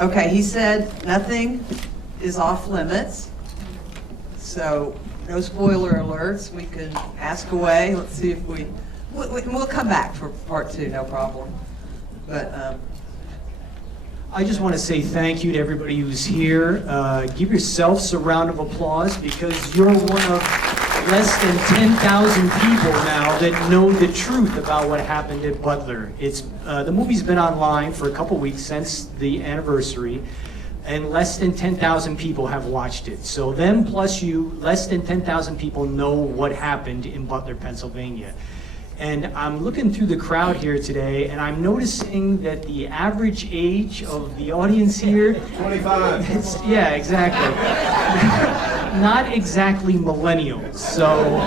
Okay, he said nothing is off limits, so no spoiler alerts. We can ask away. Let's see if we'll come back for part two, no problem. But I just want to say thank you to everybody who's here. Give yourselves a round of applause because you're one of less than 10,000 people now that know the truth about what happened at Butler. The movie's been online for a couple weeks since the anniversary, and less than 10,000 people have watched it. So them plus you, less than 10,000 people know what happened in Butler, Pennsylvania. And I'm looking through the crowd here today, and I'm noticing that the average age of the audience here... 25. Yeah, exactly. Not exactly millennials. So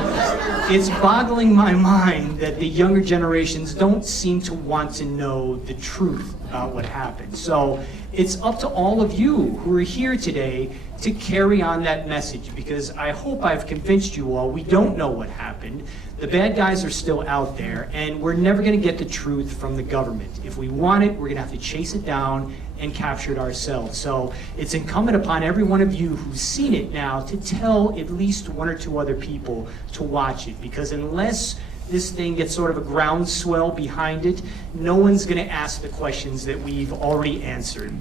it's boggling my mind that the younger generations don't seem to want to know the truth about what happened. So it's up to all of you who are here today to carry on that message, because I hope I've convinced you all we don't know what happened. The bad guys are still out there, and we're never going to get the truth from the government. If we want it, we're going to have to chase it down and capture it ourselves. So it's incumbent upon every one of you who's seen it now to tell at least one or two other people to watch it, because unless this thing gets sort of a groundswell behind it, no one's going to ask the questions that we've already answered,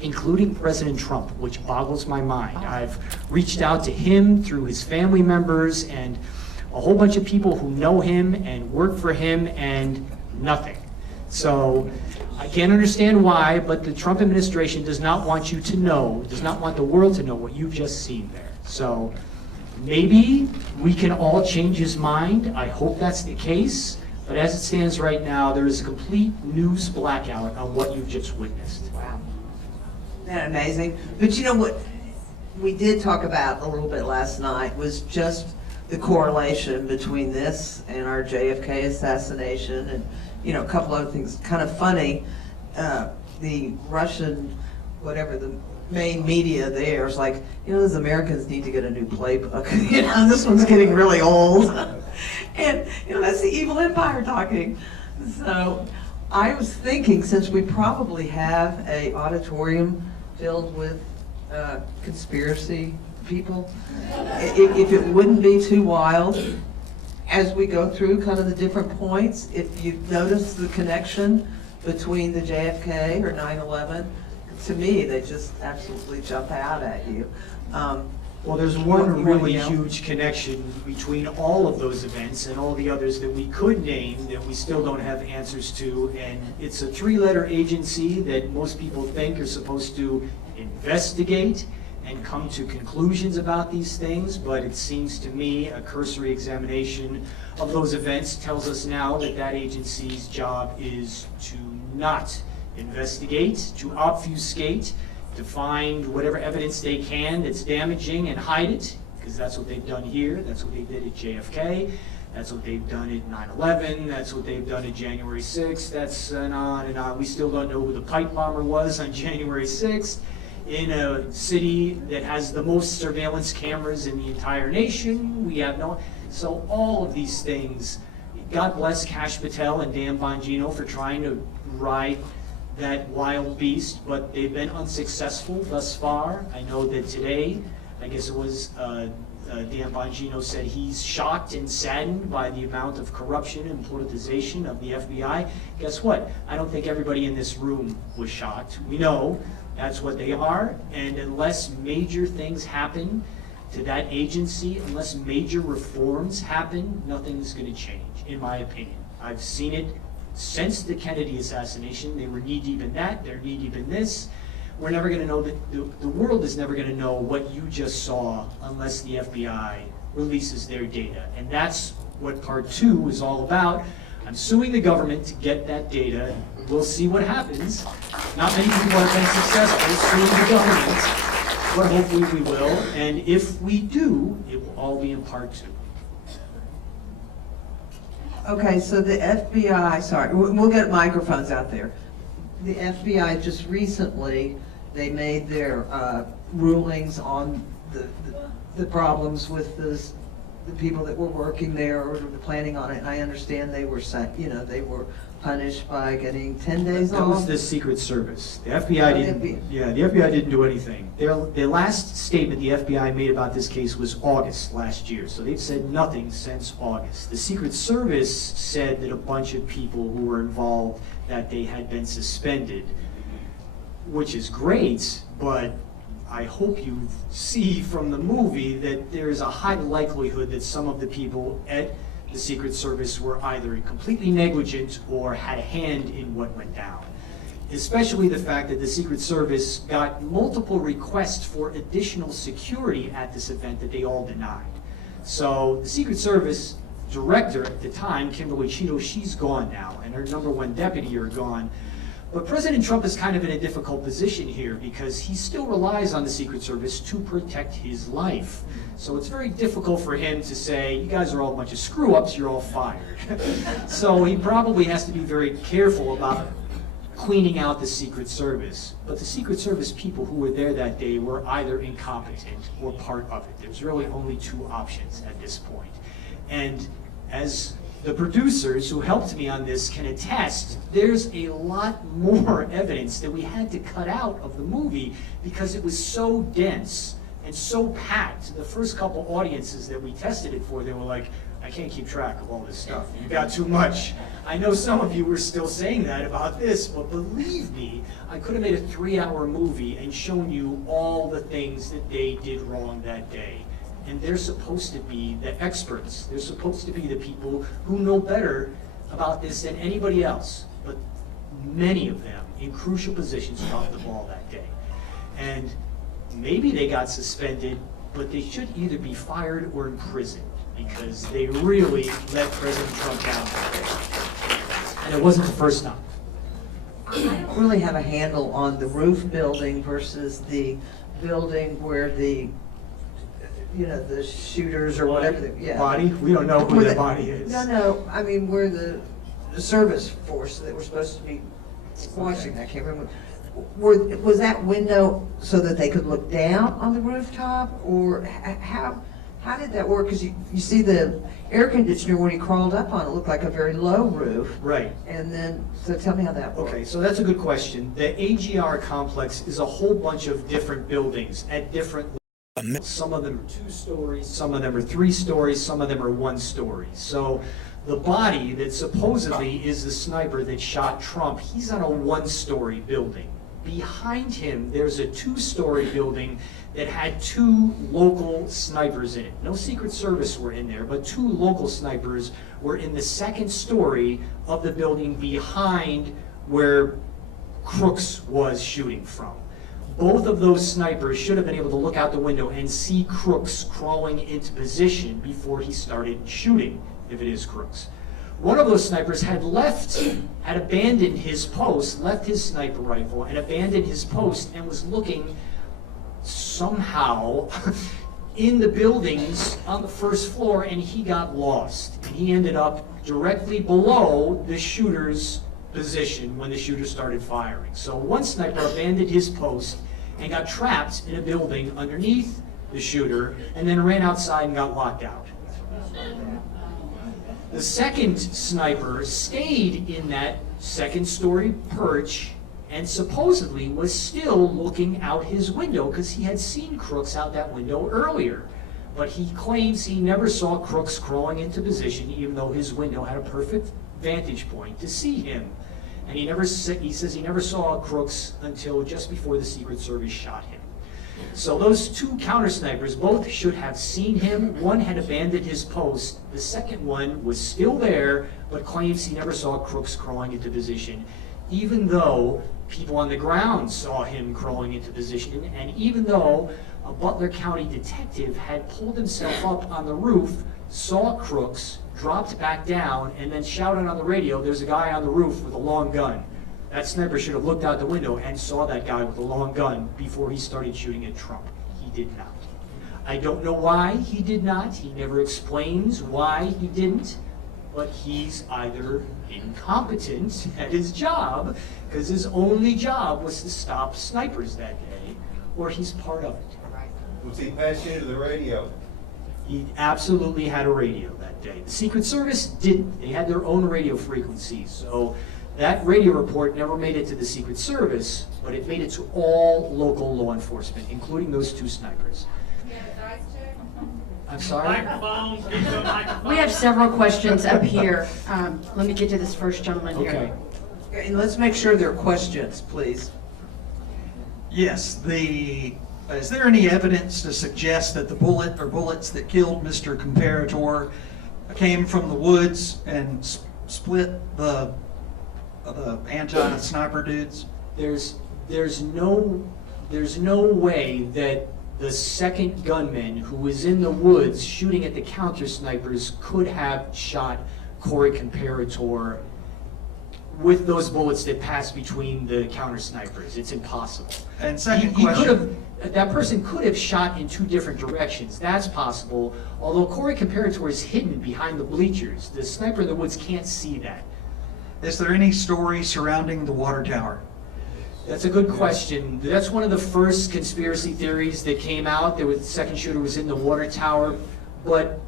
including President Trump, which boggles my mind. I've reached out to him through his family members and a whole bunch of people who know him and work for him, and nothing. So I can't understand why, but the Trump administration does not want you to know, does not want the world to know what you've just seen there. So maybe we can all change his mind. I hope that's the case. But as it stands right now, there is a complete news blackout on what you've just witnessed. wow, isn't that amazing? But you know what we did talk about a little bit last night was just the correlation between this and our JFK assassination, and you know, a couple other things. Kind of funny, the Russian, whatever the main media there is like, you know, those Americans need to get a new playbook. You know, this one's getting really old, and you know, that's the evil empire talking. So I was thinking, since we probably have a auditorium filled with conspiracy people, if it wouldn't be too wild, as we go through kind of the different points, if you notice the connection between the JFK or 9/11, to me, they just absolutely jump out at you. Well, there's one really huge connection between all of those events and all the others that we could name that we still don't have answers to, and it's a three-letter agency that most people think are supposed to investigate and come to conclusions about these things, but it seems to me a cursory examination of those events tells us now that that agency's job is to not investigate, to obfuscate, to find whatever evidence they can that's damaging and hide it, because that's what they've done here, that's what they did at JFK, that's what they've done at 9/11, that's what they've done at January 6th, that's and on and on. We still don't know who the pipe bomber was on January 6th. In a city that has the most surveillance cameras in the entire nation, we have no. So all of these things, God bless Kash Patel and Dan Bongino for trying to ride that wild beast, but they've been unsuccessful thus far. I know that today, I guess it was Dan Bongino said he's shocked and saddened by the amount of corruption and politicization of the FBI. Guess what? I don't think everybody in this room was shocked. We know that's what they are, and unless major things happen to that agency, unless major reforms happen, nothing's going to change, in my opinion. I've seen it since the Kennedy assassination. They were knee-deep in that, they're knee-deep in this. We're never going to know, the world is never going to know what you just saw unless the FBI releases their data. And that's what part two is all about. I'm suing the government to get that data. We'll see what happens. Not many people have been successful suing the government, but hopefully we will. And if we do, it will all be in part two. Okay, so the FBI, sorry, we'll get microphones out there. The FBI just recently, they made their rulings on the problems with the people that were working there or planning on it. And I understand they were, you know, they were punished by getting 10 days That was off? the Secret Service. The FBI didn't, FBI. yeah, the FBI didn't do anything. Their last statement the FBI made about this case was August last year, so they've said nothing since August. The Secret Service said that a bunch of people who were involved that day had been suspended, which is great, but I hope you see from the movie that there's a high likelihood that some of the people at the Secret Service were either completely negligent or had a hand in what went down. Especially the fact that the Secret Service got multiple requests for additional security at this event that they all denied. So the Secret Service director at the time, Kimberly Cheeto, she's gone now, and her #1 deputy are gone. But President Trump is kind of in a difficult position here because he still relies on the Secret Service to protect his life. So it's very difficult for him to say, you guys are all a bunch of screw-ups, you're all fired. So he probably has to be very careful about cleaning out the Secret Service. But the Secret Service people who were there that day were either incompetent or part of it. There's really only two options at this point. And as the producers who helped me on this can attest, there's a lot more evidence that we had to cut out of the movie because it was so dense and so packed. The first couple audiences that we tested it for, they were like, I can't keep track of all this stuff. You got too much. I know some of you were still saying that about this, but believe me, I could have made a 3-hour movie and shown you all the things that they did wrong that day. And they're supposed to be the experts. They're supposed to be the people who know better about this than anybody else. But many of them in crucial positions dropped the ball that day. And maybe they got suspended, but they should either be fired or imprisoned because they really let President Trump down that day. And it wasn't the first time. I don't really have a handle on the roof building versus the building where the the shooters or whatever, yeah. Body? We don't know who the body is. No, I mean, where the service force that were supposed to be watching, I can't remember. Was that window so that they could look down on the rooftop, or how did that work? Because you see the air conditioner when he crawled up on it looked like a very low roof. Right. And then, so tell me how that worked. Okay, so that's a good question. The AGR complex is a whole bunch of different buildings at different levels. Some of them are 2 stories, some of them are 3 stories, some of them are 1 story. So the body that supposedly is the sniper that shot Trump, he's on a 1-story building. Behind him, there's a 2-story building that had 2 local snipers in it. No Secret Service were in there, but 2 local snipers were in the 2nd story of the building behind where Crooks was shooting from. Both of those snipers should have been able to look out the window and see Crooks crawling into position before he started shooting, if it is Crooks. One of those snipers had abandoned his post, left his sniper rifle, and abandoned his post and was looking somehow in the buildings on the 1st floor, and he got lost. And he ended up directly below the shooter's position when the shooter started firing. So one sniper abandoned his post and got trapped in a building underneath the shooter and then ran outside and got locked out. The second sniper stayed in that 2nd-story perch and supposedly was still looking out his window because he had seen Crooks out that window earlier. But he claims he never saw Crooks crawling into position, even though his window had a perfect vantage point to see him. And he says he never saw Crooks until just before the Secret Service shot him. So those 2 counter snipers both should have seen him. One had abandoned his post. The second one was still there, but claims he never saw Crooks crawling into position, even though people on the ground saw him crawling into position, and even though a Butler County detective had pulled himself up on the roof, saw Crooks, dropped back down, and then shouted on the radio, there's a guy on the roof with a long gun. That sniper should have looked out the window and saw that guy with a long gun before he started shooting at Trump. He did not. I don't know why he did not. He never explains why he didn't, but he's either incompetent at his job, because his only job was to stop snipers that day, or he's part of it. Was he patched into the radio? He absolutely had a radio that day. The Secret Service didn't. They had their own radio frequencies. So that radio report never made it to the Secret Service, but it made it to all local law enforcement, including those 2 snipers. I'm sorry? Microphones, get your microphone. We have several questions up here. Let me get to this first gentleman here. Okay. Okay, and let's make sure they're questions, please. Yes, is there any evidence to suggest that the bullet or bullets that killed Mr. Comparator came from the woods and split the anti-sniper dudes? There's no way that the second gunman who was in the woods shooting at the counter snipers could have shot Corey Comparator with those bullets that passed between the counter snipers. It's impossible. And second He question. could have, that person could have shot in 2 different directions. That's possible. Although Corey Comparator is hidden behind the bleachers, the sniper in the woods can't see that. Is there any story surrounding the water tower? That's a good question. That's one of the first conspiracy theories that came out. The second shooter was in the water tower, but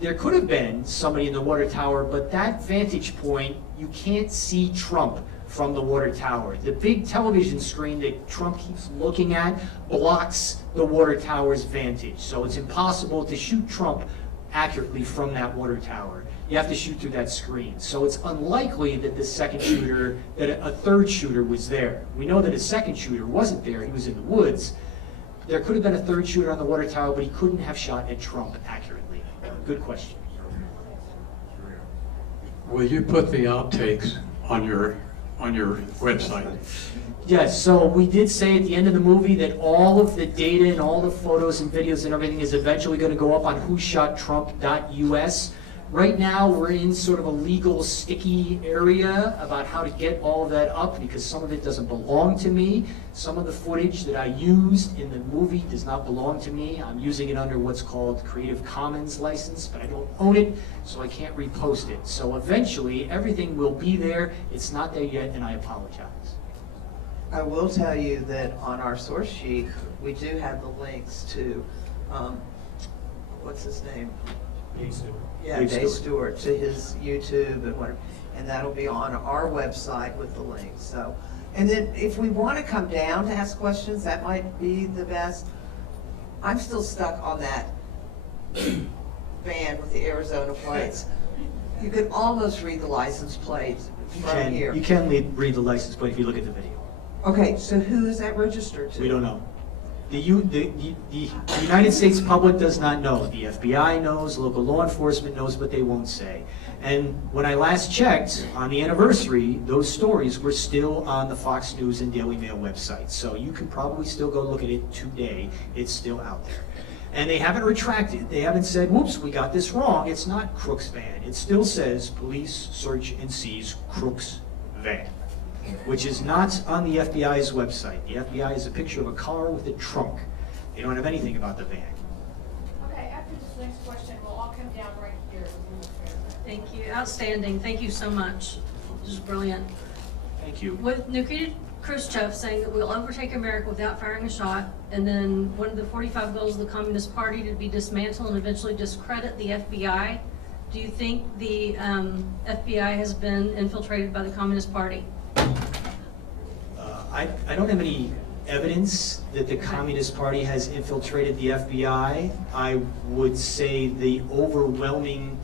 there could have been somebody in the water tower, but that vantage point, you can't see Trump from the water tower. The big television screen that Trump keeps looking at blocks the water tower's vantage. So it's impossible to shoot Trump accurately from that water tower. You have to shoot through that screen. So it's unlikely that the second shooter, that a third shooter was there. We know that a second shooter wasn't there, he was in the woods. There could have been a third shooter on the water tower, but he couldn't have shot at Trump accurately. Good question. Will you put the outtakes on your website? Yes, so we did say at the end of the movie that all of the data and all the photos and videos and everything is eventually going to go up on whoshottrump.us. Right now, we're in sort of a legal sticky area about how to get all of that up because some of it doesn't belong to me. Some of the footage that I used in the movie does not belong to me. I'm using it under what's called Creative Commons license, but I don't own it, so I can't repost it. So eventually, everything will be there. It's not there yet, and I apologize. I will tell you that on our source sheet, we do have the links to, what's his name? Yeah, Dave Stewart, to his YouTube and whatever, and that'll be on our website with the link. So, and then if we want to come down to ask questions, that might be the best. I'm still stuck on that van with the Arizona plates. You could almost read the license plate from here. You can read the license plate if you look at the video. Okay, so who is that registered to? We don't know. The United States public does not know. The FBI knows, local law enforcement knows, but they won't say. And when I last checked, on the anniversary, those stories were still on the Fox News and Daily Mail website. So you can probably still go look at it today. It's still out there. And they haven't retracted. They haven't said, whoops, we got this wrong. It's not Crook's van. It still says police search and seize Crook's van, which is not on the FBI's website. The FBI is a picture of a car with a trunk. They don't have anything about the van. Okay, after this next question, we'll all come down right here. Thank you. Outstanding. Thank you so much. This is brilliant. Thank you. With Nikita Khrushchev saying that we'll overtake America without firing a shot, and then one of the 45 goals of the Communist Party to be dismantled and eventually discredit the FBI, do you think the FBI has been infiltrated by the Communist Party? I don't have any evidence that the Communist Party has infiltrated the FBI. I would say the overwhelming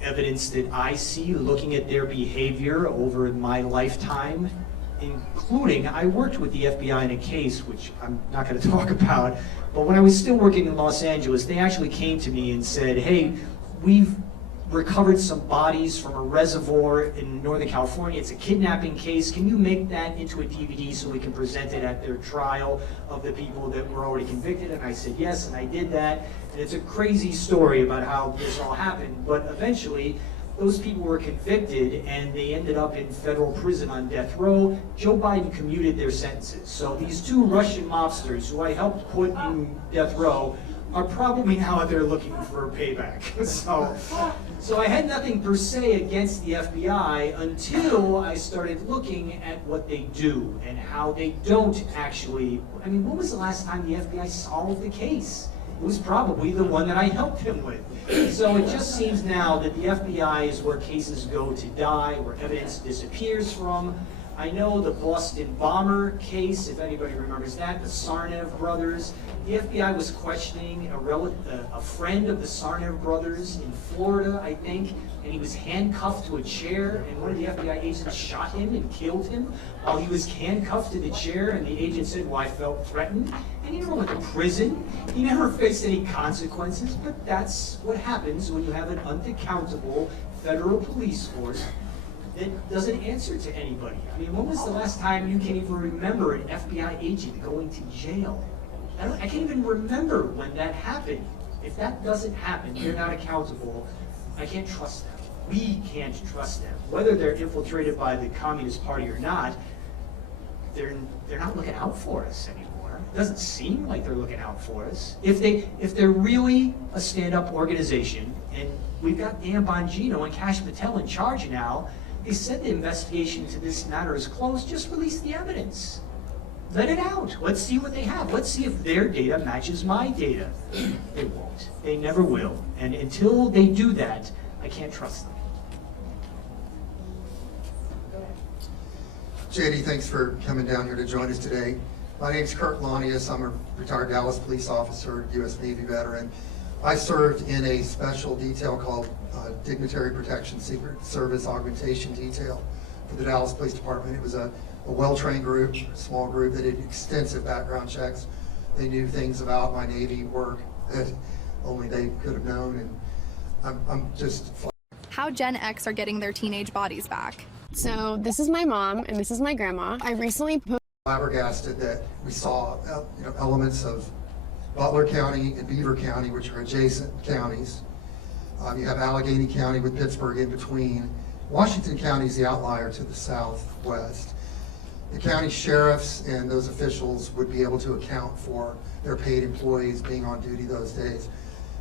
evidence that I see looking at their behavior over my lifetime, including, I worked with the FBI in a case, which I'm not going to talk about, but when I was still working in Los Angeles, they actually came to me and said, hey, we've recovered some bodies from a reservoir in Northern California. It's a kidnapping case. Can you make that into a DVD so we can present it at their trial of the people that were already convicted? And I said yes, and I did that. And it's a crazy story about how this all happened. But eventually, those people were convicted and they ended up in federal prison on death row. Joe Biden commuted their sentences. So these 2 Russian mobsters who I helped put in death row are probably now out there looking for a payback. So I had nothing per se against the FBI until I started looking at what they do and how they don't actually, I mean, when was the last time the FBI solved the case? was probably the one that I helped him with. So it just seems now that the FBI is where cases go to die, where evidence disappears from. I know the Boston bomber case, if anybody remembers that, the Sarnev brothers. The FBI was questioning a friend of the Sarnev brothers in Florida, I think, and he was handcuffed to a chair, and one of the FBI agents shot him and killed him while he was handcuffed to the chair, and the agent said, well, I felt threatened. And he never went to prison. He never faced any consequences, but that's what happens when you have an unaccountable federal police force that doesn't answer to anybody. I mean, when was the last time you can even remember an FBI agent going to jail? I can't even remember when that happened. If that doesn't happen, they're not accountable. I can't trust them. We can't trust them. Whether they're infiltrated by the Communist Party or not, they're not looking out for us anymore. It doesn't seem like they're looking out for us. If they're really a stand-up organization, and we've got Dan Bongino and Kash Patel in charge now, they said the investigation to this matter is closed, just release the evidence. Let it out. Let's see what they have. Let's see if their data matches my data. They won't. They never will. And until they do that, I can't trust them. JD, thanks for coming down here to join us today. My name's Kurt Lanius. I'm a retired Dallas police officer, U.S. Navy veteran. I served in a special detail called Dignitary Protection Secret Service Augmentation Detail for the Dallas Police Department. It was a well-trained group, a small group that did extensive background checks. They knew things about my Navy work that only they could have known, and I'm just... How Gen X are getting their teenage bodies back. So this is my mom and this is my grandma. I recently flabbergasted that we saw elements of Butler County and Beaver County, which are adjacent counties. You have Allegheny County with Pittsburgh in between. Washington County is the outlier to the southwest. The county sheriffs and those officials would be able to account for their paid employees being on duty those days.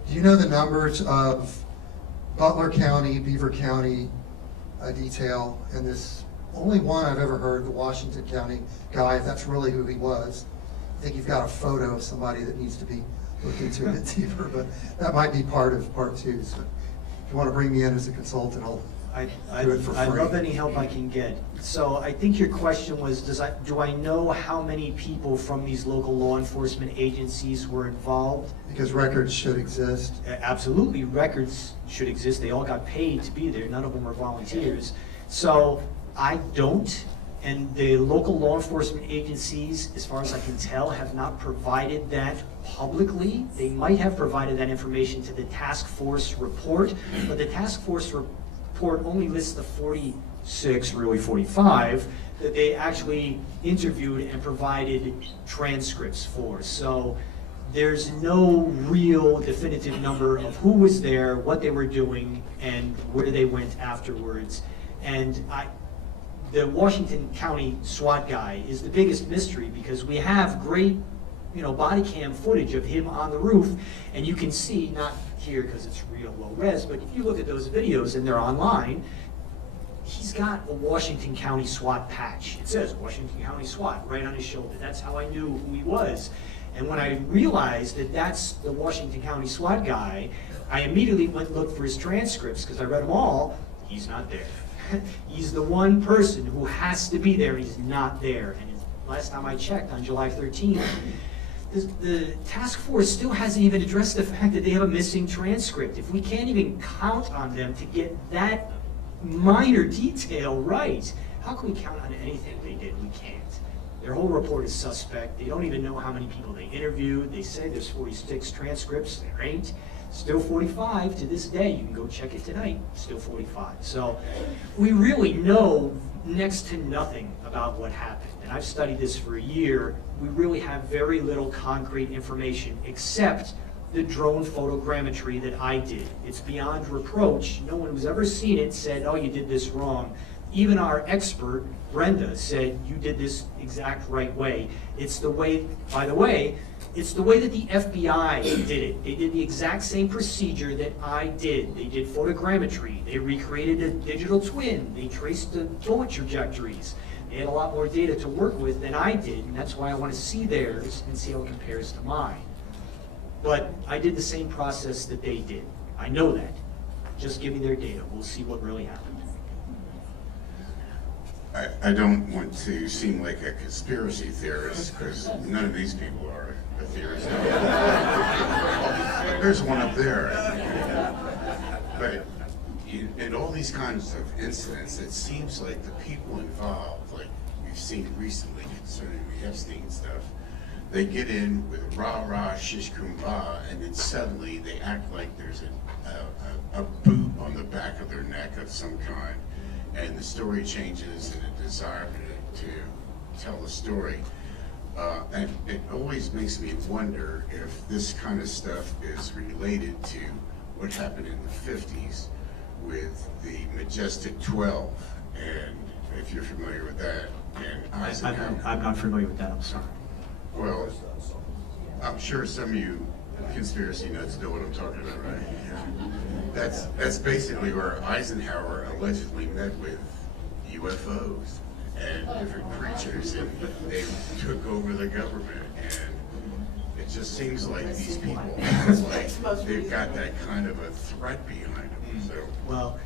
Do you know the numbers of Butler County, Beaver County detail, and this only one I've ever heard, the Washington County guy, if that's really who he was? I think you've got a photo of somebody that needs to be looked into a bit deeper, but that might be part of part two. So if you want to bring me in as a consultant, I'll do it for free. I love any help I can get. So I think your question was, do I know how many people from these local law enforcement agencies were involved? Because records should exist. Absolutely, records should exist. They all got paid to be there. None of them were volunteers. So I don't, and the local law enforcement agencies, as far as I can tell, have not provided that publicly. They might have provided that information to the task force report, but the task force report only lists the 46, really 45, that they actually interviewed and provided transcripts for. So there's no real definitive number of who was there, what they were doing, and where they went afterwards. And the Washington County SWAT guy is the biggest mystery, because we have great, body cam footage of him on the roof, and you can see, not here because it's real low res, but if you look at those videos and they're online, he's got a Washington County SWAT patch. It says Washington County SWAT right on his shoulder. That's how I knew who he was. And when I realized that that's the Washington County SWAT guy, I immediately went and looked for his transcripts, because I read them all. He's not there. He's the one person who has to be there, and he's not there. And last time I checked, on July 13th, the task force still hasn't even addressed the fact that they have a missing transcript. If we can't even count on them to get that minor detail right, how can we count on anything they did? We can't. Their whole report is suspect. They don't even know how many people they interviewed. They say there's 46 transcripts. There ain't. Still 45 to this day. You can go check it tonight. Still 45. So we really know next to nothing about what happened. And I've studied this for a year. We really have very little concrete information except the drone photogrammetry that I did. It's beyond reproach. No one who's ever seen it said, oh, you did this wrong. Even our expert, Brenda, said you did this exact right way. It's the way, by the way, it's the way that the FBI did it. They did the exact same procedure that I did. They did photogrammetry. They recreated a digital twin. They traced the bullet trajectories. They had a lot more data to work with than I did, and that's why I want to see theirs and see how it compares to mine. But I did the same process that they did. I know that. Just give me their data. We'll see what really happened. I don't want to seem like a conspiracy theorist, because none of these people are a theorist. There's one up there. But in all these kinds of incidents, it seems like the people involved, like we've seen recently concerning the Epstein stuff, they get in with rah-rah, shish kumbah, and then suddenly they act like there's a boot on the back of their neck of some kind, and the story changes and a desire to tell the story. And it always makes me wonder if this kind of stuff is related to what happened in the 50s with the Majestic 12, and if you're familiar with that, and Eisenhower. I'm not familiar with that, I'm sorry. Well, I'm sure some of you conspiracy nuts know what I'm talking about, right? Yeah. That's basically where Eisenhower allegedly met with UFOs and different creatures, and they took over the government. And it just seems like these people, like they've got that kind of a threat behind them. So. Well,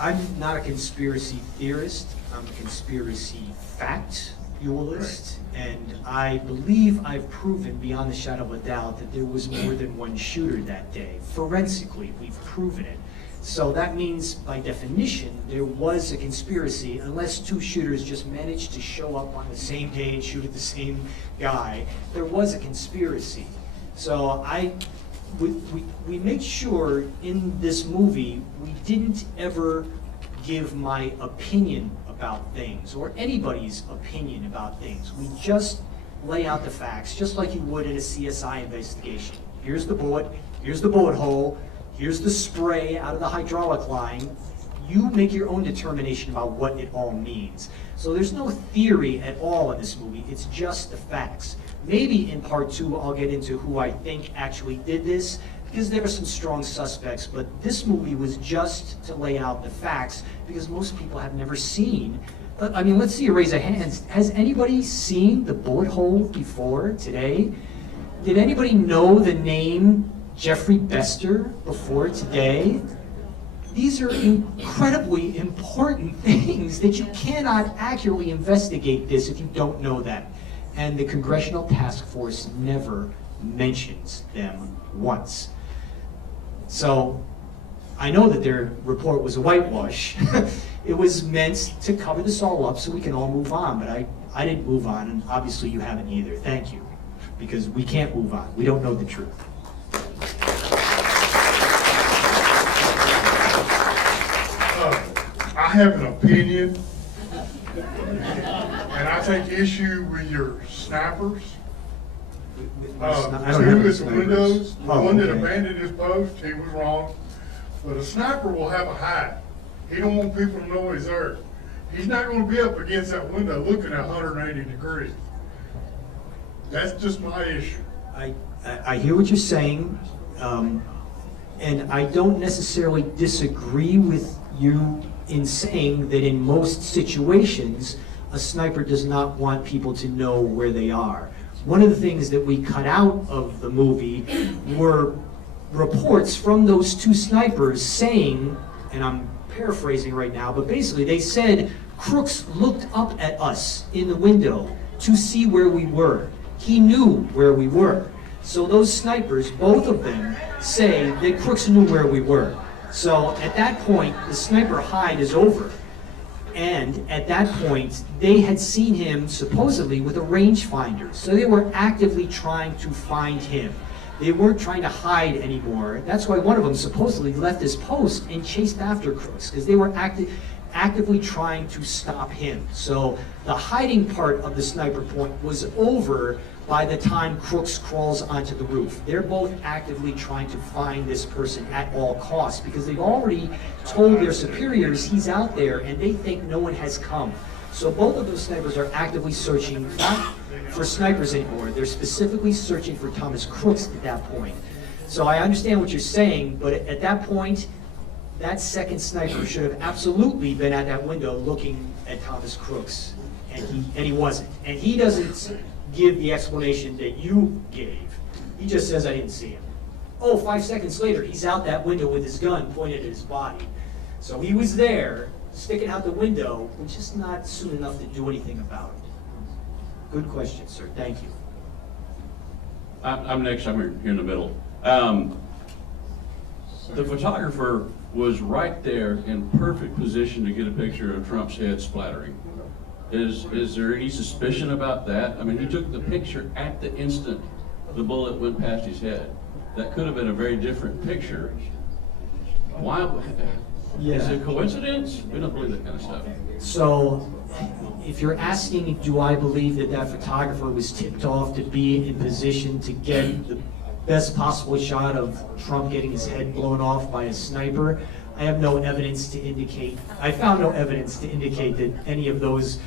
I'm not a conspiracy theorist. I'm a conspiracy factualist, and I believe I've proven beyond a shadow of a doubt that there was more than one shooter that day. Forensically, we've proven it. So that means, by definition, there was a conspiracy, unless two shooters just managed to show up on the same day and shoot at the same guy. There was a conspiracy. So we make sure in this movie we didn't ever give my opinion about things or anybody's opinion about things. We just lay out the facts, just like you would in a CSI investigation. Here's the bullet hole, here's the spray out of the hydraulic line. You make your own determination about what it all means. So there's no theory at all in this movie, it's just the facts. Maybe in part 2 I'll get into who I think actually did this, because there are some strong suspects, but this movie was just to lay out the facts, because most people have never seen. I mean, let's see a raise of hands. Has anybody seen the bullet hole before today? Did anybody know the name Jeffrey Bester before today? These are incredibly important things that you cannot accurately investigate this if you don't know that. And the Congressional Task Force never mentions them once. So I know that their report was a whitewash. It was meant to cover this all up so we can all move on, but I didn't move on, and obviously you haven't either. Thank you, because we can't move on. We don't know the truth. I have an opinion, and I take issue with your snipers. I don't Two have at the snipers. windows, the Oh, one that okay. abandoned his post, he was wrong. But a sniper will have a hide. He don't want people to know he's there. He's not gonna be up against that window looking at 180 degrees. That's just my issue. I hear what you're saying, and I don't necessarily disagree with you in saying that in most situations, a sniper does not want people to know where they are. One of the things that we cut out of the movie were reports from those two snipers saying, and I'm paraphrasing right now, but basically they said Crooks looked up at us in the window to see where we were. He knew where we were. So those snipers, both of them, say that Crooks knew where we were. So at that point, the sniper hide is over. And at that point, they had seen him supposedly with a rangefinder. So they were actively trying to find him. They weren't trying to hide anymore. That's why one of them supposedly left his post and chased after Crooks, because they were actively trying to stop him. So the hiding part of the sniper point was over by the time Crooks crawls onto the roof. They're both actively trying to find this person at all costs, because they've already told their superiors he's out there and they think no one has come. So both of those snipers are actively searching, not for snipers anymore, they're specifically searching for Thomas Crooks at that point. So I understand what you're saying, but at that point, that second sniper should have absolutely been at that window looking at Thomas Crooks, and he wasn't. And he doesn't give the explanation that you gave. He just says, I didn't see him. Oh, 5 seconds later, he's out that window with his gun pointed at his body. So he was there, sticking out the window, but just not soon enough to do anything about it. Good question, sir. Thank you. I'm next. I'm here in the middle. The photographer was right there in perfect position to get a picture of Trump's head splattering. Is there any suspicion about that? I mean, he took the picture at the instant the bullet went past his head. That could have been a very different picture. Why? Is it a coincidence? We don't believe that kind of stuff. So, if you're asking, do I believe that that photographer was tipped off to be in position to get the best possible shot of Trump getting his head blown off by a sniper, I have no evidence to indicate, I found no evidence to indicate that any of those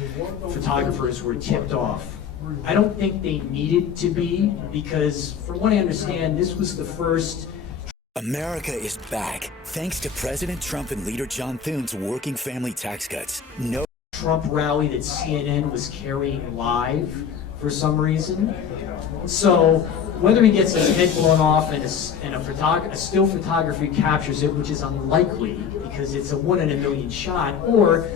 photographers were tipped off. I don't think they needed to be, because from what I understand, this was the first. America is back, thanks to President Trump and leader John Thune's working family tax cuts. No Trump rally that CNN was carrying live for some reason. So whether he gets his head blown off and a still photography captures it, which is unlikely because it's a 1 in a million shot, or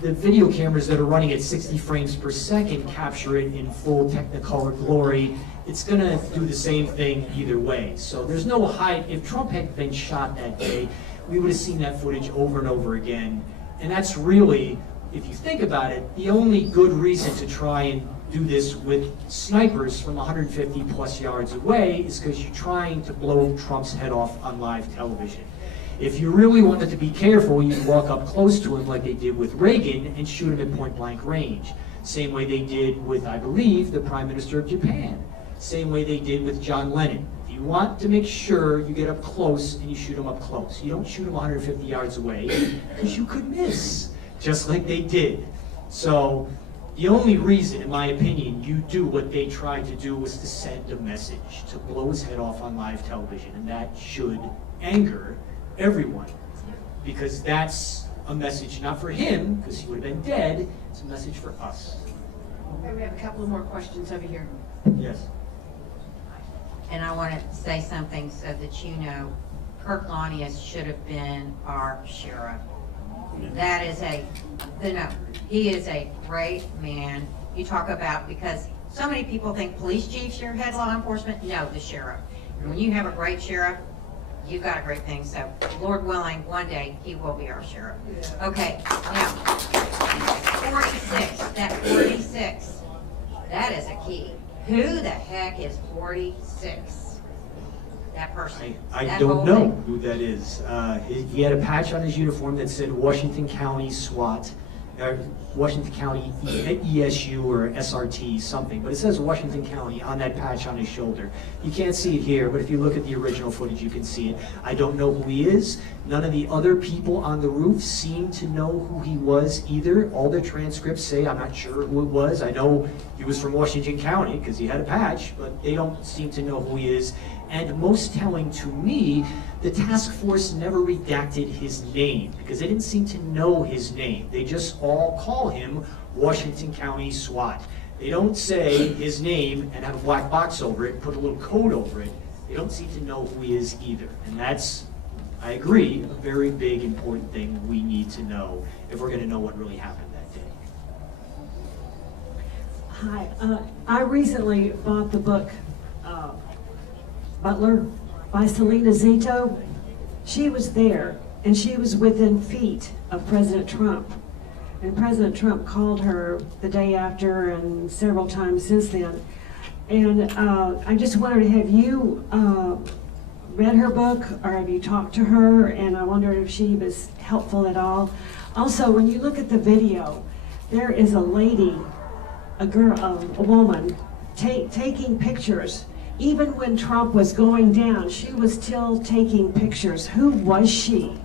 the video cameras that are running at 60 frames per second capture it in full Technicolor glory, it's gonna do the same thing either way. So there's no hide. If Trump had been shot that day, we would have seen that footage over and over again. And that's really, if you think about it, the only good reason to try and do this with snipers from 150 plus yards away is because you're trying to blow Trump's head off on live television. If you really wanted to be careful, you'd walk up close to him like they did with Reagan and shoot him at point blank range. Same way they did with, I believe, the Prime Minister of Japan. Same way they did with John Lennon. If you want to make sure you get up close and you shoot him up close. You don't shoot him 150 yards away because you could miss, just like they did. So the only reason, in my opinion, you do what they tried to do was to send a message, to blow his head off on live television, and that should anger everyone, because that's a message not for him, because he would have been dead, it's a message for us. Okay, we have a couple of more questions over here. Yes. And I want to say something so that you know, Kirk Lanius should have been our sheriff. That is he is a great man. You talk about, because so many people think police chiefs should head law enforcement. No, the sheriff. And when you have a great sheriff, you've got a great thing. So, Lord willing, one day he will be our sheriff. Okay, now, 46, that 46, that is a key. Who the heck is 46? That person. I don't know who that is. He had a patch on his uniform that said Washington County SWAT, Washington County ESU or SRT something, but it says Washington County on that patch on his shoulder. You can't see it here, but if you look at the original footage, you can see it. I don't know who he is. None of the other people on the roof seem to know who he was either. All their transcripts say, I'm not sure who it was. I know he was from Washington County because he had a patch, but they don't seem to know who he is. And most telling to me, the task force never redacted his name because they didn't seem to know his name. They just all call him Washington County SWAT. They don't say his name and have a black box over it, put a little code over it. They don't seem to know who he is either. And that's, I agree, a very big, important thing we need to know if we're going to know what really happened that day. Hi, I recently bought the book Butler by Selena Zito. She was there, and she was within feet of President Trump. And President Trump called her the day after and several times since then. And I just wondered, have you read her book, or have you talked to her? And I wondered if she was helpful at all. Also, when you look at the video, there is a lady, a girl, a woman, taking pictures. Even when Trump was going down, she was still taking pictures. Who was she?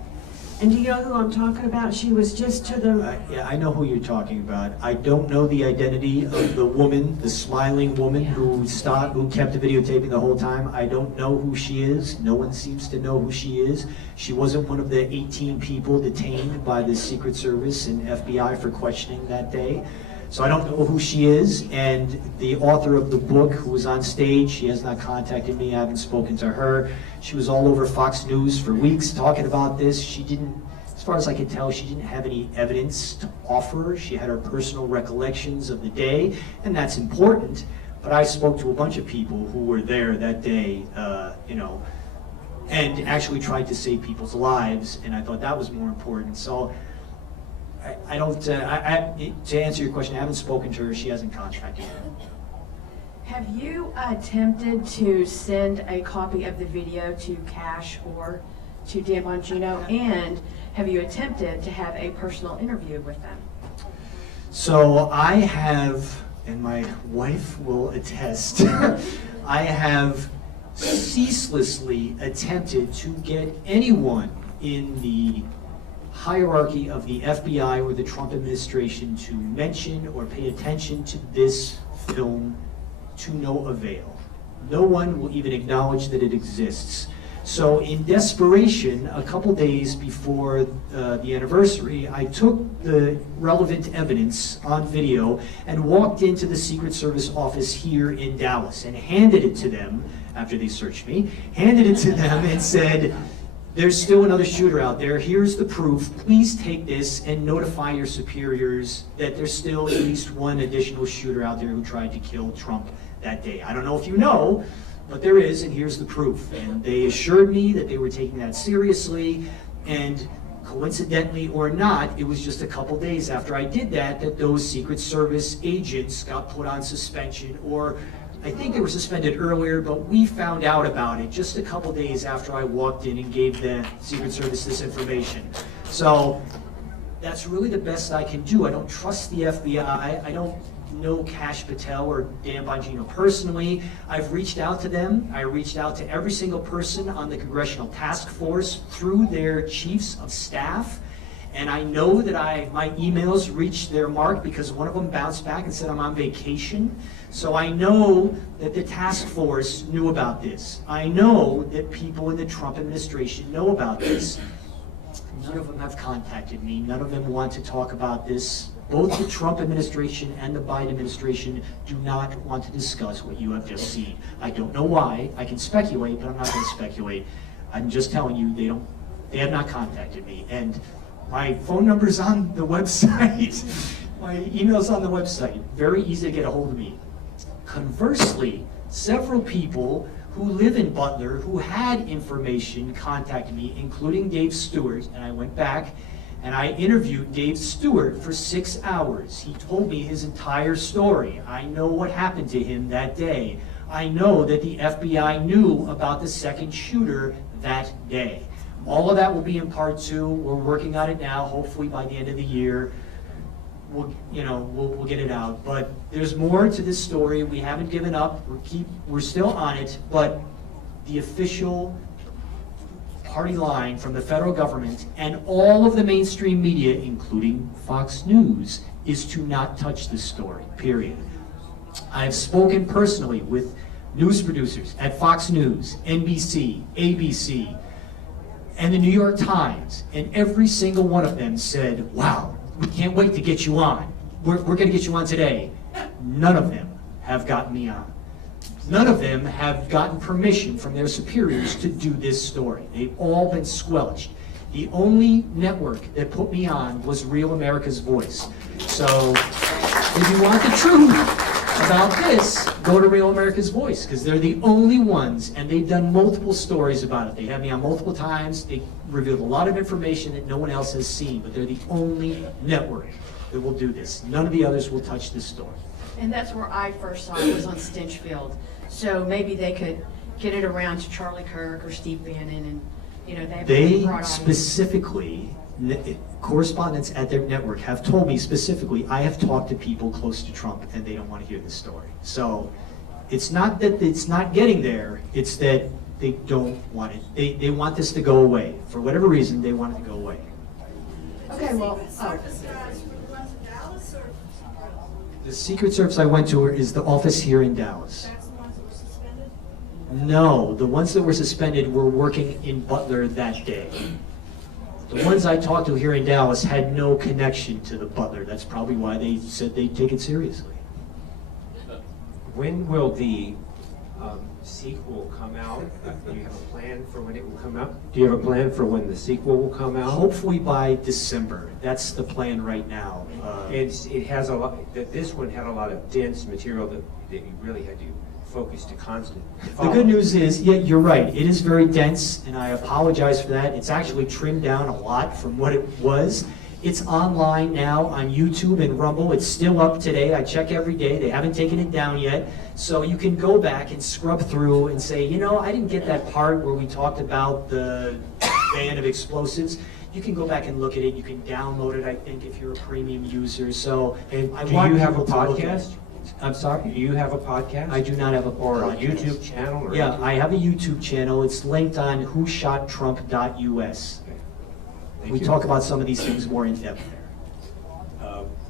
And do you know who I'm talking about? She was just to the... Yeah, I know who you're talking about. I don't know the identity of the woman, the smiling woman who kept the videotaping the whole time. I don't know who she is. No one seems to know who she is. She wasn't one of the 18 people detained by the Secret Service and FBI for questioning that day. So I don't know who she is, and the author of the book who was on stage, she has not contacted me, I haven't spoken to her. She was all over Fox News for weeks talking about this. She didn't, as far as I can tell, she didn't have any evidence to offer. She had her personal recollections of the day, and that's important. But I spoke to a bunch of people who were there that day, and actually tried to save people's lives, and I thought that was more important. So I don't, to answer your question, I haven't spoken to her, she hasn't contacted me. Have you attempted to send a copy of the video to Cash or to Dan Bongino? And have you attempted to have a personal interview with them? So I have, and my wife will attest, I have ceaselessly attempted to get anyone in the hierarchy of the FBI or the Trump administration to mention or pay attention to this film to no avail. No one will even acknowledge that it exists. So in desperation, a couple days before the anniversary, I took the relevant evidence on video and walked into the Secret Service office here in Dallas and handed it to them, after they searched me, handed it to them and said, there's still another shooter out there, here's the proof, please take this and notify your superiors that there's still at least one additional shooter out there who tried to kill Trump that day. I don't know if you know, but there is, and here's the proof. And they assured me that they were taking that seriously, and coincidentally or not, it was just a couple days after I did that that those Secret Service agents got put on suspension, or I think they were suspended earlier, but we found out about it just a couple days after I walked in and gave the Secret Service this information. So that's really the best I can do. I don't trust the FBI. I don't know Kash Patel or Dan Bongino personally. I've reached out to them. I reached out to every single person on the Congressional Task Force through their chiefs of staff. And I know that my emails reached their mark because one of them bounced back and said I'm on vacation. So I know that the task force knew about this. I know that people in the Trump administration know about this. None of them have contacted me. None of them want to talk about this. Both the Trump administration and the Biden administration do not want to discuss what you have just seen. I don't know why. I can speculate, but I'm not going to speculate. I'm just telling you they have not contacted me. And my phone number's on the website. My email's on the website. Very easy to get a hold of me. Conversely, several people who live in Butler who had information contacted me, including Dave Stewart, and I went back and I interviewed Dave Stewart for 6 hours. He told me his entire story. I know what happened to him that day. I know that the FBI knew about the second shooter that day. All of that will be in part 2. We're working on it now. Hopefully by the end of the year, we'll get it out. But there's more to this story. We haven't given up. We're still on it. But the official party line from the federal government and all of the mainstream media, including Fox News, is to not touch this story, period. I've spoken personally with news producers at Fox News, NBC, ABC, and the New York Times, and every single one of them said, wow, we can't wait to get you on. We're going to get you on today. None of them have gotten me on. None of them have gotten permission from their superiors to do this story. They've all been squelched. The only network that put me on was Real America's Voice. So if you want the truth about this, go to Real America's Voice, because they're the only ones, and they've done multiple stories about it. They had me on multiple times. They revealed a lot of information that no one else has seen, but they're the only network that will do this. None of the others will touch this story. And that's where I first saw it, was on Stinchfield. So maybe they could get it around to Charlie Kirk or Steve Bannon, and they specifically, correspondents at their network have told me specifically, I have talked to people close to Trump and they don't want to hear this story. So it's not that it's not getting there, it's that they don't want it. They want this to go away. For whatever reason, they want it to go away. Okay, well, The Secret Service I went to is the office here in Dallas. That's the ones that were suspended? No, the ones that were suspended were working in Butler that day. The ones I talked to here in Dallas had no connection to the butler. That's probably why they said they'd take it seriously. When will the sequel come out? Do you have a plan for when it will come out? Do you have a plan for when the sequel will come out? Hopefully by December. That's the plan right now. It has a lot. This one had a lot of dense material that you really had to focus to constant. The good news is, yeah, you're right. It is very dense, and I apologize for that. It's actually trimmed down a lot from what it was. It's online now on YouTube and Rumble. It's still up today. I check every day. They haven't taken it down yet. So you can go back and scrub through and say, you know, I didn't get that part where we talked about the ban of explosives. You can go back and look at it. You can download it, I think, if you're a premium user. So And I do want you have a people to look at podcast? it. I'm sorry? Do you have a podcast? I do not have a Or a podcast. YouTube channel? Or Yeah, I have a YouTube channel. It's linked on whoshottrump.us. We talk about some of these things more in depth there.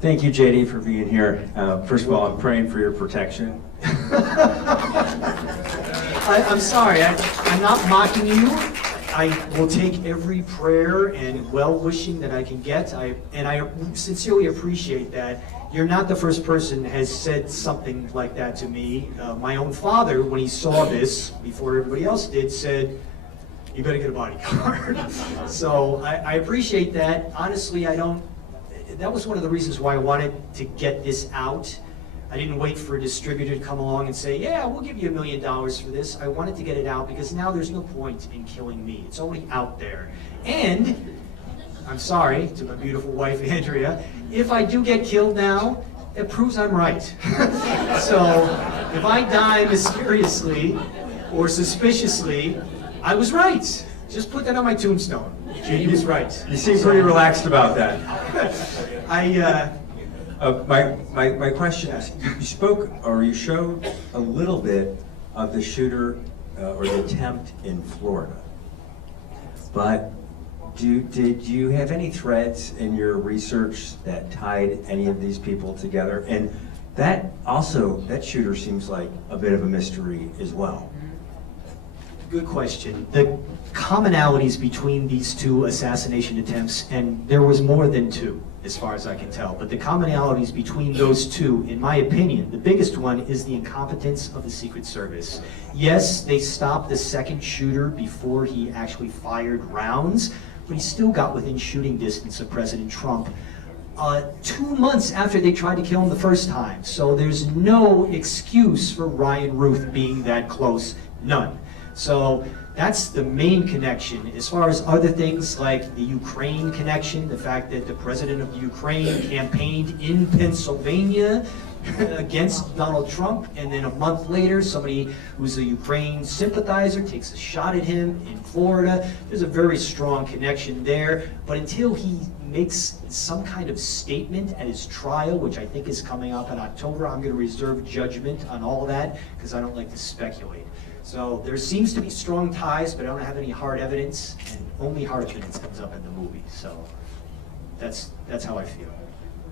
Thank you, JD, for being here. First of all, I'm praying for your protection. I'm sorry, I'm not mocking you. I will take every prayer and well-wishing that I can get, and I sincerely appreciate that. You're not the first person that has said something like that to me. My own father, when he saw this, before everybody else did, said, you better get a bodyguard. So I appreciate that. Honestly, that was one of the reasons why I wanted to get this out. I didn't wait for a distributor to come along and say, yeah, we'll give you $1 million for this. I wanted to get it out because now there's no point in killing me. It's already out there. And, I'm sorry to my beautiful wife, Andrea, if I do get killed now, it proves I'm right. So, if I die mysteriously or suspiciously, I was right. Just put that on my tombstone. He was right. You seem pretty relaxed about that. My question is, you spoke or you showed a little bit of the shooter or the attempt in Florida, but did you have any threads in your research that tied any of these people together? And that shooter seems like a bit of a mystery as well. Good question. The commonalities between these two assassination attempts, and there was more than two, as far as I can tell, but the commonalities between those two, in my opinion, the biggest one is the incompetence of the Secret Service. Yes, they stopped the second shooter before he actually fired rounds, but he still got within shooting distance of President Trump 2 months after they tried to kill him the first time. So there's no excuse for Ryan Ruth being that close. None. So that's the main connection. As far as other things like the Ukraine connection, the fact that the president of Ukraine campaigned in Pennsylvania against Donald Trump, and then a month later somebody who's a Ukraine sympathizer takes a shot at him in Florida. There's a very strong connection there, but until he makes some kind of statement at his trial, which I think is coming up in October, I'm going to reserve judgment on all of that because I don't like to speculate. So there seems to be strong ties, but I don't have any hard evidence, and only hard evidence comes up in the movie. So that's how I feel.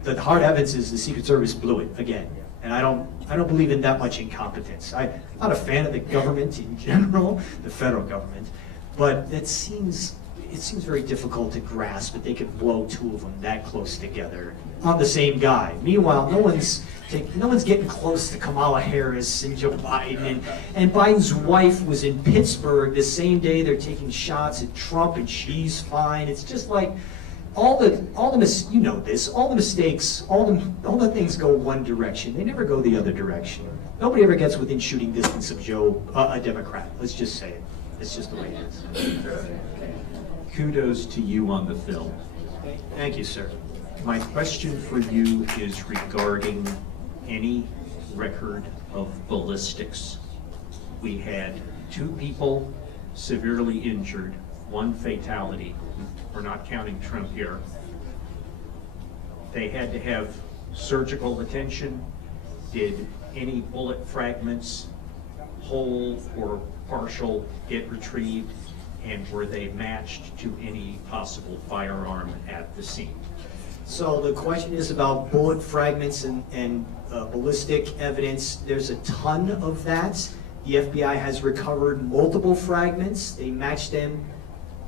The hard evidence is the Secret Service blew it again, and I don't believe in that much incompetence. I'm not a fan of the government in general, the federal government, but it seems very difficult to grasp that they could blow two of them that close together on the same guy. Meanwhile, no one's getting close to Kamala Harris and Joe Biden, and Biden's wife was in Pittsburgh the same day they're taking shots at Trump, and she's fine. It's just like all the mistakes, all the things go one direction. They never go the other direction. Nobody ever gets within shooting distance of a Democrat. Let's just say it. It's just the way it is. Kudos to you on the film. Thank you, sir. My question for you is regarding any record of ballistics. We had 2 people severely injured, 1 fatality. We're not counting Trump here. They had to have surgical attention. Did any bullet fragments, whole or partial, get retrieved? And were they matched to any possible firearm at the scene? So the question is about bullet fragments and ballistic evidence. There's a ton of that. The FBI has recovered multiple fragments. They match them,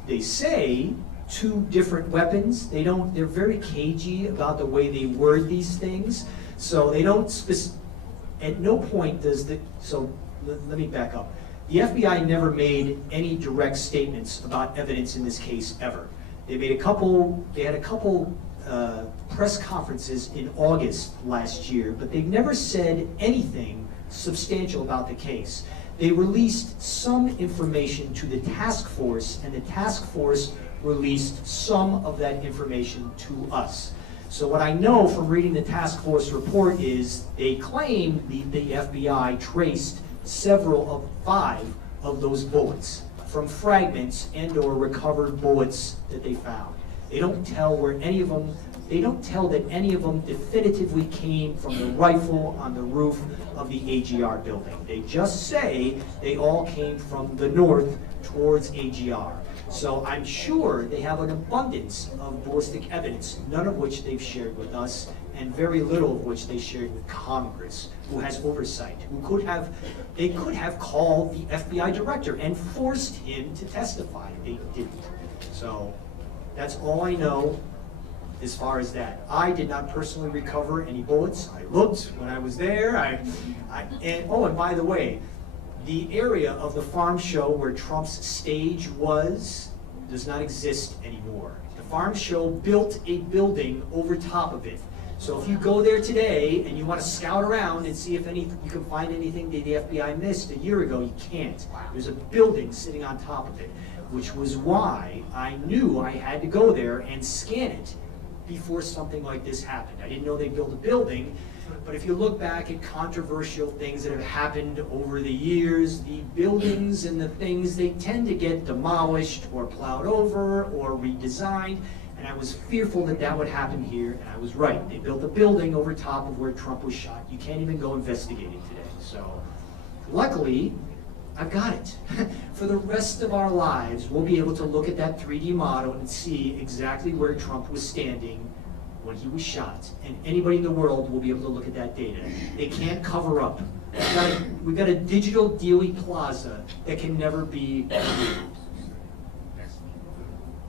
they say, two different weapons. They're very cagey about the way they word these things. So they don't, at no point does let me back up. The FBI never made any direct statements about evidence in this case ever. They had a couple press conferences in August last year, but they've never said anything substantial about the case. They released some information to the task force, and the task force released some of that information to us. So what I know from reading the task force report is they claim the FBI traced five of those bullets from fragments and or recovered bullets that they found. They don't tell that any of them definitively came from the rifle on the roof of the AGR building. They just say they all came from the north towards AGR. So I'm sure they have an abundance of ballistic evidence, none of which they've shared with us, and very little of which they shared with Congress, who has oversight, they could have called the FBI director and forced him to testify. They didn't. So that's all I know as far as that. I did not personally recover any bullets. I looked when I was there. And by the way, the area of the farm show where Trump's stage was does not exist anymore. The farm show built a building over top of it. So if you go there today and you want to scout around and see if you can find anything that the FBI missed a year ago, you can't. There's a building sitting on top of it, which was why I knew I had to go there and scan it before something like this happened. I didn't know they built a building, but if you look back at controversial things that have happened over the years, the buildings and the things, they tend to get demolished or plowed over or redesigned, and I was fearful that that would happen here, and I was right. They built a building over top of where Trump was shot. You can't even go investigate it today. So luckily, I've got it. For the rest of our lives, we'll be able to look at that 3D model and see exactly where Trump was standing when he was shot. And anybody in the world will be able to look at that data. They can't cover up. We've got a digital Dealey Plaza that can never be removed.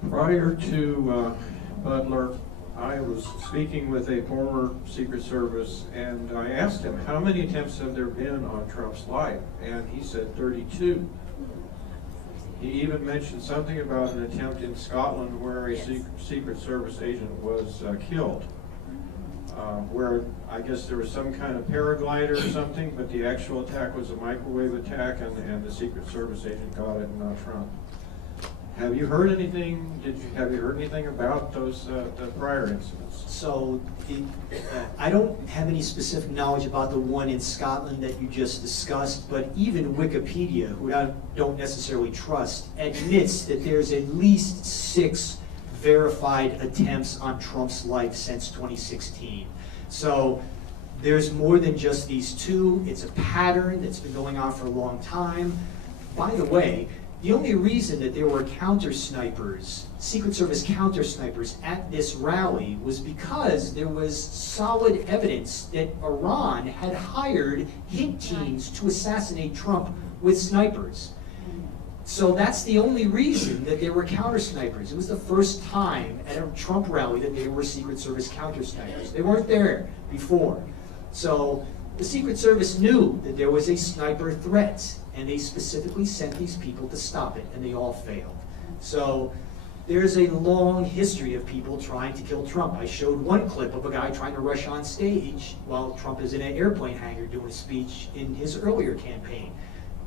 Prior to Butler, I was speaking with a former Secret Service, and I asked him, how many attempts have there been on Trump's life? And he said 32. He even mentioned something about an attempt in Scotland where a Secret Service agent was killed, where I guess there was some kind of paraglider or something, but the actual attack was a microwave attack, and the Secret Service agent got it and not Trump. Have you heard anything? Have you heard anything about those the prior incidents? So I don't have any specific knowledge about the one in Scotland that you just discussed, but even Wikipedia, who I don't necessarily trust, admits that there's at least 6 verified attempts on Trump's life since 2016. So there's more than just these 2. It's a pattern that's been going on for a long time. By the way, the only reason that there were counter snipers, Secret Service counter snipers at this rally was because there was solid evidence that Iran had hired hit teams to assassinate Trump with snipers. So that's the only reason that there were counter snipers. It was the first time at a Trump rally that there were Secret Service counter snipers. They weren't there before. So the Secret Service knew that there was a sniper threat, and they specifically sent these people to stop it, and they all failed. So there's a long history of people trying to kill Trump. I showed one clip of a guy trying to rush on stage while Trump is in an airplane hangar doing a speech in his earlier campaign.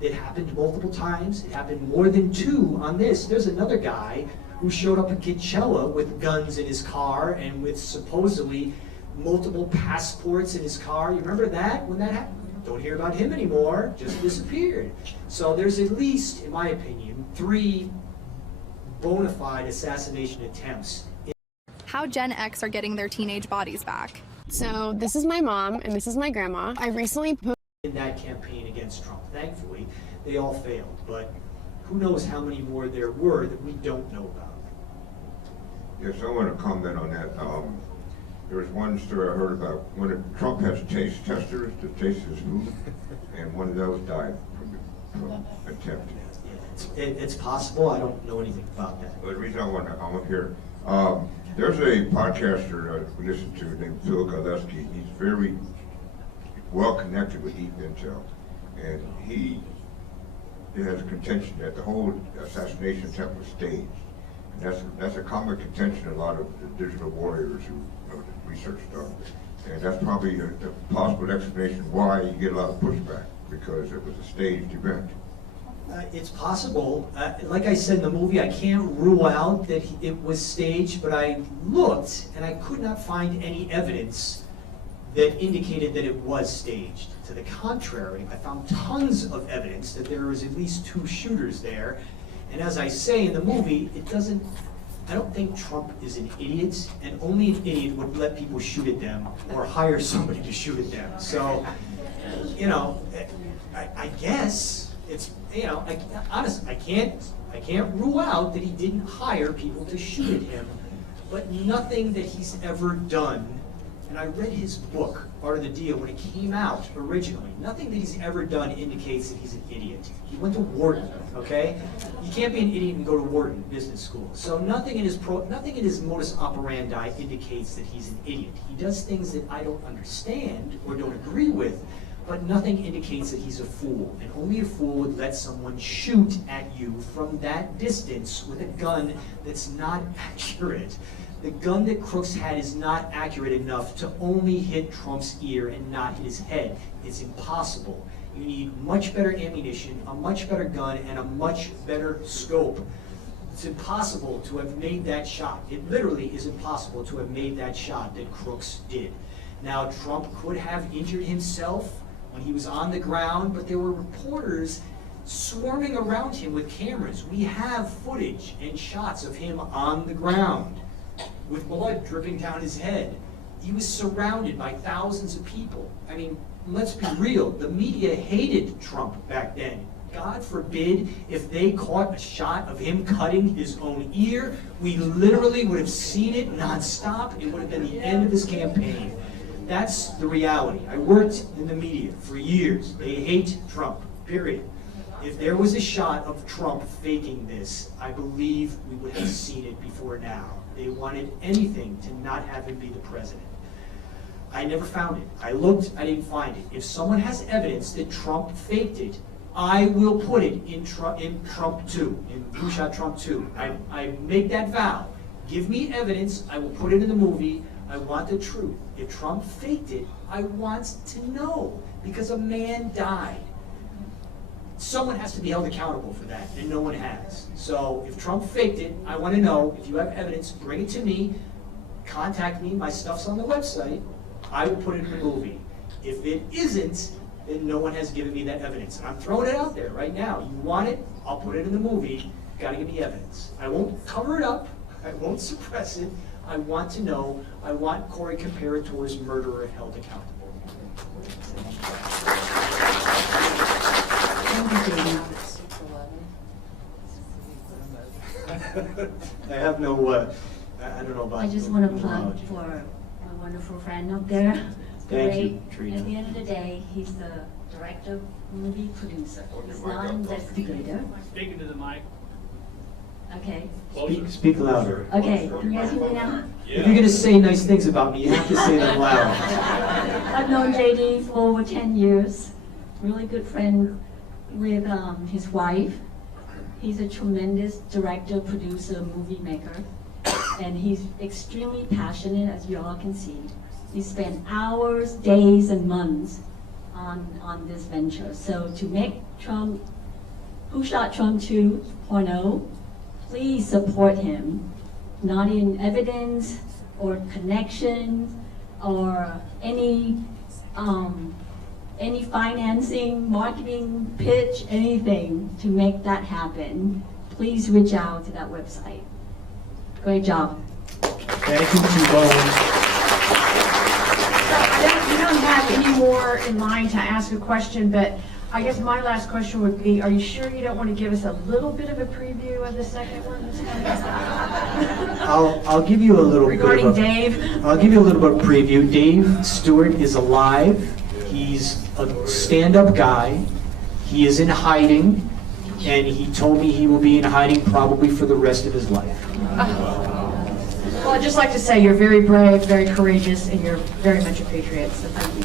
It happened multiple times. It happened more than 2 on this. There's another guy who showed up at Coachella with guns in his car and with supposedly multiple passports in his car. You remember that when that happened? Don't hear about him anymore, just disappeared. So there's at least, in my opinion, 3 bona fide assassination attempts. How Gen X are getting their teenage bodies back. So this is my mom and this is my grandma. I recently put in that campaign against Trump. Thankfully, they all failed, but who knows how many more there were that we don't know about. Yes, I want to comment on that. There was one story I heard about when Trump has taste testers to taste his food, and one of those died from attempting. It's possible, I don't know anything about that. Well, the reason I want here, there's a podcaster that we listen to named Phil Gillespie. He's very well connected with Deep Intel, and he has a contention that the whole assassination attempt was staged. And that's a common contention of a lot of the digital warriors who research stuff. And that's probably a possible explanation why you get a lot of pushback, because it was a staged event. It's possible. Like I said in the movie, I can't rule out that it was staged, but I looked and I could not find any evidence that indicated that it was staged. To the contrary, I found tons of evidence that there was at least 2 shooters there. And as I say in the movie, I don't think Trump is an idiot, and only an idiot would let people shoot at them or hire somebody to shoot at them. So, you know, I guess it's, you know, honestly, I can't rule out that he didn't hire people to shoot at him, but nothing that he's ever done, and I read his book, Part of the Deal, when it came out originally, nothing that he's ever done indicates that he's an idiot. He went to Wharton, okay? You can't be an idiot and go to Wharton Business School. So nothing in his modus operandi indicates that he's an idiot. He does things that I don't understand or don't agree with, but nothing indicates that he's a fool. And only a fool would let someone shoot at you from that distance with a gun that's not accurate. The gun that Crooks had is not accurate enough to only hit Trump's ear and not his head. It's impossible. You need much better ammunition, a much better gun, and a much better scope. It's impossible to have made that shot. It literally is impossible to have made that shot that Crooks did. Now, Trump could have injured himself when he was on the ground, but there were reporters swarming around him with cameras. We have footage and shots of him on the ground with blood dripping down his head. He was surrounded by thousands of people. I mean, let's be real, the media hated Trump back then. God forbid if they caught a shot of him cutting his own ear, we literally would have seen it nonstop. It would have been the end of his campaign. That's the reality. I worked in the media for years. They hate Trump, period. If there was a shot of Trump faking this, I believe we would have seen it before now. They wanted anything to not have him be the president. I never found it. I looked, I didn't find it. If someone has evidence that Trump faked it, I will put it in Trump 2, in Who Shot Trump 2. I make that vow. Give me evidence, I will put it in the movie. I want the truth. If Trump faked it, I want to know, because a man died. Someone has to be held accountable for that, and no one has. So if Trump faked it, I want to know. If you have evidence, bring it to me. Contact me. My stuff's on the website. I will put it in the movie. If it isn't, then no one has given me that evidence. And I'm throwing it out there right now. You want it? I'll put it in the movie. You've got to give me evidence. I won't cover it up. I won't suppress it. I want to know. I want Corey Comparator's murderer held accountable. I have no, I don't know about. I just want to plug for my wonderful friend up there. Thank you, Trina. At the end of the day, he's the director, movie producer. He's not an investigator. Speaking to the mic. Okay. Speak louder. Okay, can you guys hear me now? If you're going to say nice things about me, you have to say them loud. I've known JD for over 10 years. Really good friend with his wife. He's a tremendous director, producer, movie maker. And he's extremely passionate, as you all can see. He spent hours, days, and months on this venture. So to make Trump, Who Shot Trump 2.0, please support him, not in evidence or connections or any financing, marketing pitch, anything to make that happen. Please reach out to that website. Great job. Thank you, T-Bone. You don't have any more in mind to ask a question, but I guess my last question would be, are you sure you don't want to give us a little bit of a preview of the second one that's coming? I'll give you a little Regarding bit of Dave? I'll give you a little bit of preview. Dave Stewart is alive. He's a stand-up guy. He is in hiding. and he told me he will be in hiding probably for the rest of his life. Well, I'd just like to say you're very brave, very courageous, and you're very much a patriot, so thank you.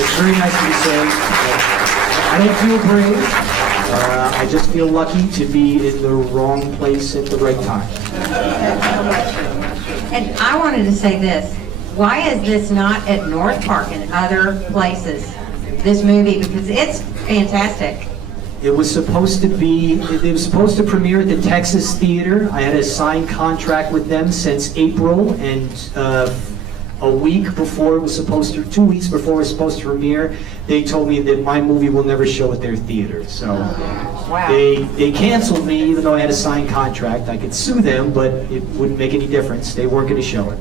It's very nice of you to say. I don't feel brave. I just feel lucky to be in the wrong place at the right time. And I wanted to say this, why is this not at North Park and other places, this movie, because it's fantastic. It was supposed to premiere at the Texas Theater. I had a signed contract with them since April, and a week before it was supposed to, 2 weeks before it was supposed to premiere, they told me that my movie will never show at their theater. So they canceled me even though I had a signed contract. I could sue them, but it wouldn't make any difference. They weren't going to show it.